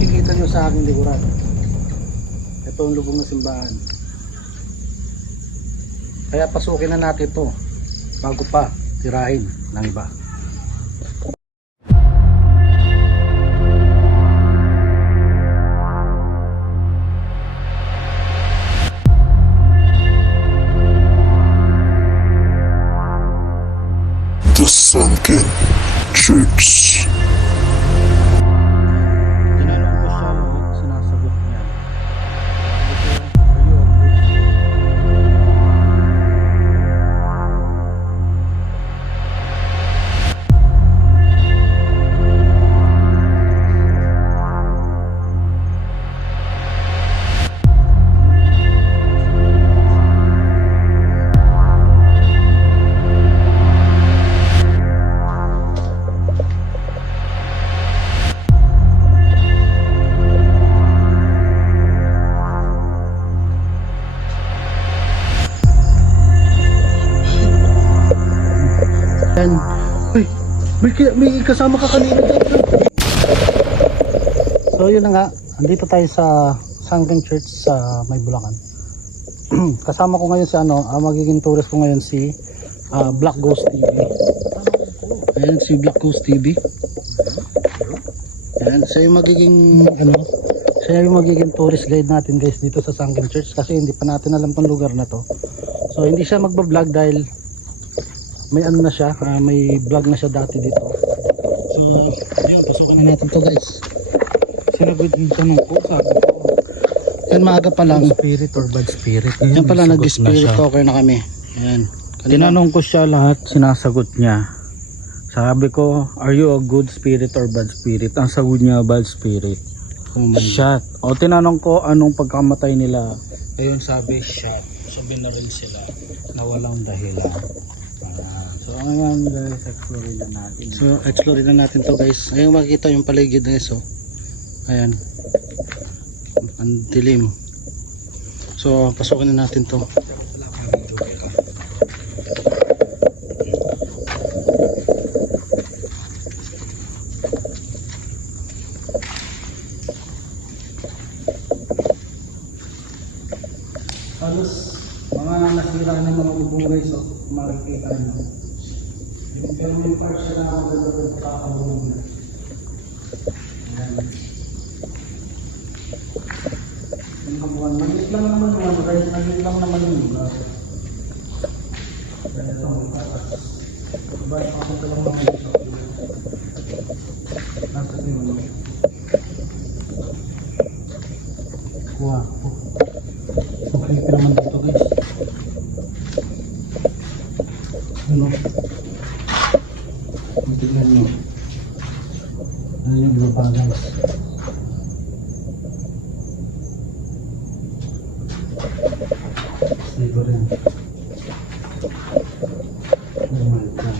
makikita nyo sa aking likuran, ito ang lubong ng simbahan. Kaya pasukin na natin ito bago pa tirahin ng iba. The Sunken Church. Tinanong ko siya lahat, sinasagot niya. Yan. Uy, may kasama ka kanina dyan. So yun na nga, andito tayo sa Sunken Church sa May Bulacan. Kasama ko ngayon si magiging tourist ko ngayon si Black Ghost TV. Ayan si Black Ghost TV. Ayan, siya yung magiging siya yung magiging tourist guide natin guys dito sa Sunken Church kasi hindi pa natin alam tong lugar na to. So hindi siya magba-vlog dahil may na siya, may vlog na siya dati dito. So, ayun, pasukan na natin to guys. Sinagot yung tanong ko, sabi ko. Yan maaga pa lang. Spirit or bad spirit. Yan pala, nag-spirit talker na kami. Ayan. Tinanong ko siya lahat, sinasagot niya. Sabi ko, are you a good spirit or bad spirit? Ang sagot niya, bad spirit. Oh my God. Shot. O tinanong ko, anong pagkamatay nila? Ayun sabi, shot. So binaril sila na walang dahilan. So ngayon guys, explore na natin. So, explore na natin to guys. Ayun, makikita yung paligid guys. Oh. Ayan. Ang dilim. So, pasukin na natin to. Halos mga nasira ng mga bubong guys. Oh. Makikita nyo. Pero may part siya na maganda ng kakabong na. Ayan. Yung kabuhan. Maliit lang naman yung guys. Maliit lang naman yung lugar. Kaya ito ang tatas. Sabay, papunta lang naman ito. Nasa ito yung wow. So, creepy naman dito guys. Ano? Tignan nyo. Ano yung baba guys. Dito rin. Oh my God.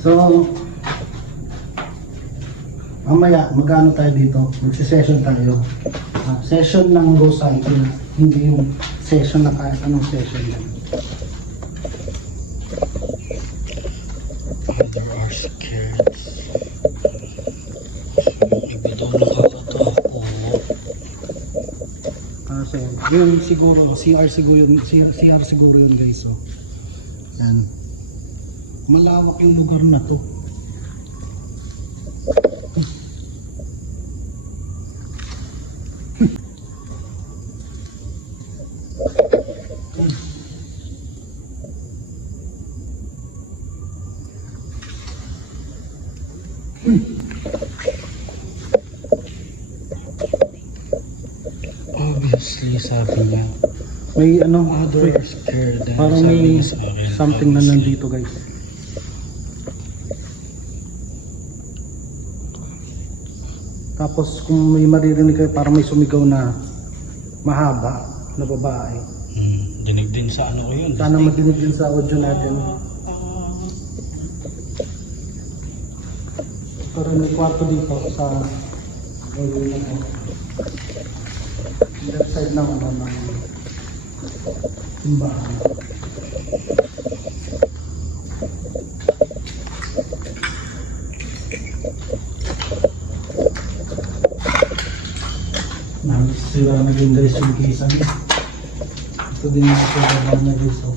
So, mamaya magano tayo dito, magsi-session tayo. Session ng ghost hunting, hindi yung session na kahit anong session yan. There are scared. Maybe daw nakakatakot. Kasi yung siguro, CR siguro yun guys. So, yan. Malawak yung lugar na to. Obviously, sabi niya, May other are scared. parang Sabi may niya sa akin, something na nandito guys. Tapos kung may maririnig kayo, parang may sumigaw na mahaba na babae. Dinig din sa ano ko yun. Sana madinig din sa audio natin. Pero may kwarto dito sa left side ng simbahan. sira na din guys yung kisame. Ito din yung sira na guys. Oh.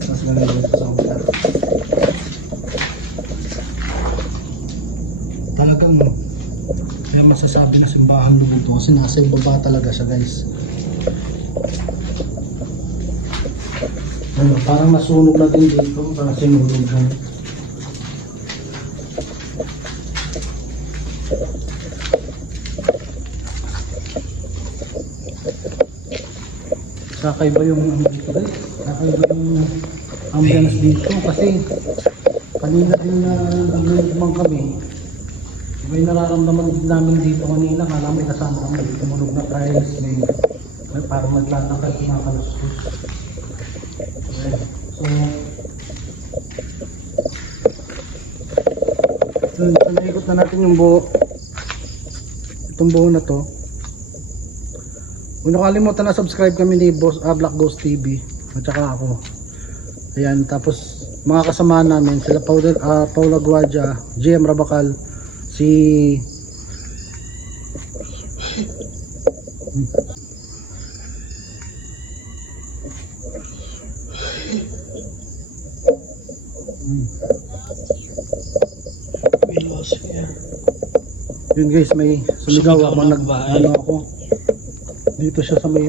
Mas ganun dito sa utak. Talagang kaya masasabi na simbahan mo dito kasi nasa ibaba talaga siya guys. Ano, parang nasunog na din dito, parang sinunog na. Kakaiba yung ano dito guys, kakaiba yung ambience dito kasi kanina din na nagmumang kami. Iba yung nararamdaman din namin dito kanina, kala may kasama kami, tumunog na tiles, may parang naglalakad, kumakaluskus. So naikot na natin yung buo, itong buo na to. Huwag niyo kalimutan na subscribe kami ni Black Ghost TV at saka ako. Ayan, tapos mga kasama namin sila Paula Guadja, GM Rabacal, si yun guys, may sumigaw ako, ano ako dito siya sa may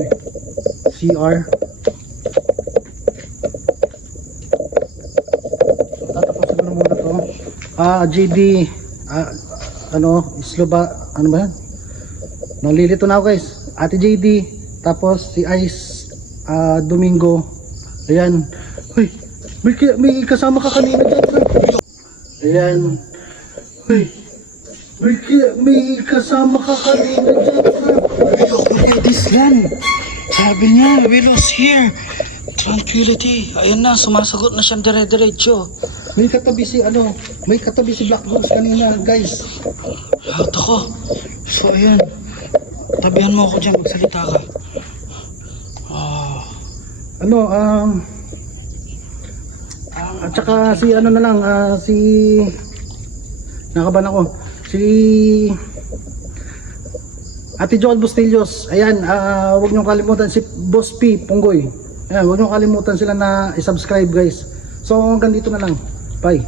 CR. So tatapusin ko na muna to. JD ano, Isloba, ano ba yan? Nalilito na ako guys. Ate JD, tapos si Ice Domingo. Ayan. Uy, may kasama ka kanina dyan. Ayan. Uy, may kasama ka kanina dyan. Look at this land. Sabi niya, Willows here. Tranquility. Ayan na, sumasagot na siyang dire-diretso. May katabi si Black Ghost kanina, guys. Lahat ako. So ayan. Tabihan mo ako dyan, magsalita ka. At saka si ano na lang, si nakaban ako. Si Ate Joel Bustillos. Ayan, huwag niyo kalimutan si Boss P Punggoy. Ayan, huwag niyo kalimutan sila na i-subscribe guys. So hanggang dito na lang. Bye.